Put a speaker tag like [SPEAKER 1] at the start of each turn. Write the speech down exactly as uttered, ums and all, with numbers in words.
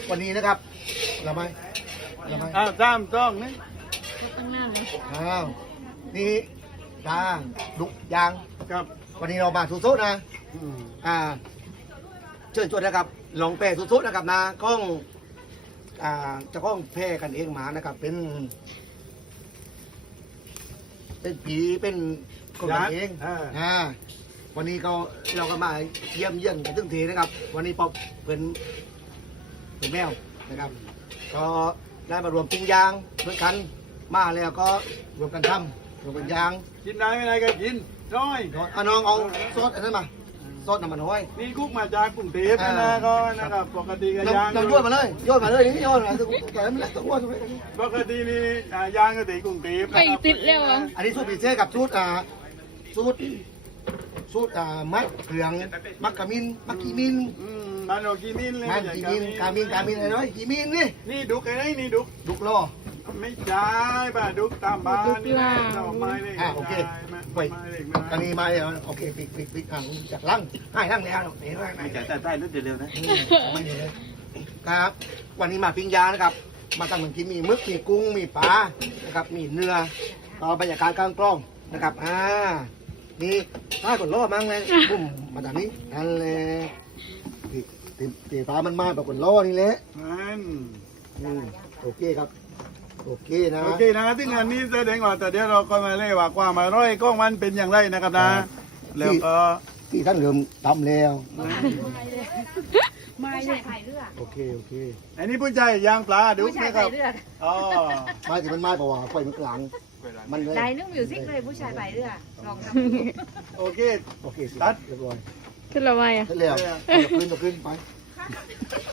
[SPEAKER 1] วันนี้นะครับเราไหมเราไหม
[SPEAKER 2] อ้าวจ้ามต้องนี่
[SPEAKER 3] ตั้งหน้าเลย
[SPEAKER 1] อ้าวนี่ยางดุกยาง
[SPEAKER 2] ครับ
[SPEAKER 1] วันนี้เรามาสุดๆนะ
[SPEAKER 2] อืม
[SPEAKER 1] อ่าเชิญชวนนะครับลองแพร่สุดๆนะครับนะกล้องอ่าเจะกล้องแพร่กันเองหมานะครับ เป็น เป็นผีเป็นคนกันเอง
[SPEAKER 2] อ่า
[SPEAKER 1] อ่าวันนี้ก็เราก็มาเยี่ยมเยี่ยนกันทึงทีนะครับ วันนี้ปอบเป็นเป็นแมวนะครับ ก็ได้มารวมปิ้งยางด้วยกันมาแล้วก็รวมกันทำรวมกันยาง
[SPEAKER 2] กินได้ไม่ได้ก็กินน้อย
[SPEAKER 1] เนาะอ่ะน้องเอาซอสอันนั้นมาซอสน้ำมันห้อย
[SPEAKER 2] นี่กุ๊กมาจากกรุงเทพนะก็นะครับปกติก็
[SPEAKER 1] น้
[SPEAKER 2] ยาง
[SPEAKER 1] ำน้ำย่อยมาเลยย่อยมาเลยนี่ย่อยมาตัวแกมันละตัวตัว
[SPEAKER 2] ปกตินี่อ่ายางก็ติดกรุงเทพ
[SPEAKER 3] ไปติดแล้วอ่ะ
[SPEAKER 1] อันนี้สูตรพิเศษกับสูตรอ่าสูตรสูตรอ่ามัดเกลืองมักกะมินมักกีมิน
[SPEAKER 2] อืมมันเอากีมินเลย
[SPEAKER 1] มันกีมินกามินกามินอะไรน้อยกีมินนี่
[SPEAKER 2] นี่ดุกไอ้นี่นี่ดุก
[SPEAKER 1] ดุกล้อ
[SPEAKER 2] ไม่ใช่ป่ะดุกตามบ้านนี่นะเราไม้เลย
[SPEAKER 1] อ่าโอเคไป
[SPEAKER 2] ไม้เลย
[SPEAKER 1] อันนี้มาแล้วโอเคปิดปิดปิดอ่างจากลังให้ลังแล้วเห็นไหม
[SPEAKER 2] ไม่ใช่แต่ใต้รถเร็วๆนะ
[SPEAKER 1] ไม่เห็นเลยครับ วันนี้มาปิ้งยางนะครับ มาตั้งเหมือนกินมีมึกมีกุ้งมีปลานะครับมีเนื้อต่อบรรยากาศกลางกล้องนะครับอ่านี่ถ้ากดล้อมั้งเลยปุ้มมาจากนี้นั่นเลยตีตีตีฟ้ามันมาแบบกดล้อนี่แหละ
[SPEAKER 2] นั่น
[SPEAKER 1] อืมโอเคครับ โอเคนะ
[SPEAKER 2] โอเคนะซึ่งอันนี้แสดงว่าแต่เดี๋ยวเราก็มาเล่ว่าความอร่อยก็มันเป็นอย่างไรนะครับนะ แล้วก็
[SPEAKER 1] ที่ท่านเริ่มทำแล้ว
[SPEAKER 3] ไม่ใช่ไผ่เลือด
[SPEAKER 1] โอเคโอเค
[SPEAKER 2] อันนี้ผู้ชายย่างปลาดุ
[SPEAKER 3] ผู้
[SPEAKER 2] ก
[SPEAKER 3] ชาย
[SPEAKER 2] นะค
[SPEAKER 3] ไผ่
[SPEAKER 2] รับ
[SPEAKER 3] เลือด
[SPEAKER 2] อ๋อ
[SPEAKER 1] ไม้ที่มันไม้เพราะว่าไฟมันกลางมันเลย
[SPEAKER 3] ได้นึกมิวสิกเลยผู้ชายไผ่เลือดลองท
[SPEAKER 2] โอเค
[SPEAKER 1] โอเคสิ
[SPEAKER 2] ตัด
[SPEAKER 1] เรียบร้อย
[SPEAKER 4] ขึ้นแล้วไหมอ่ะ
[SPEAKER 1] เสร็จแล้วยกขึ้นยกขึ้นไป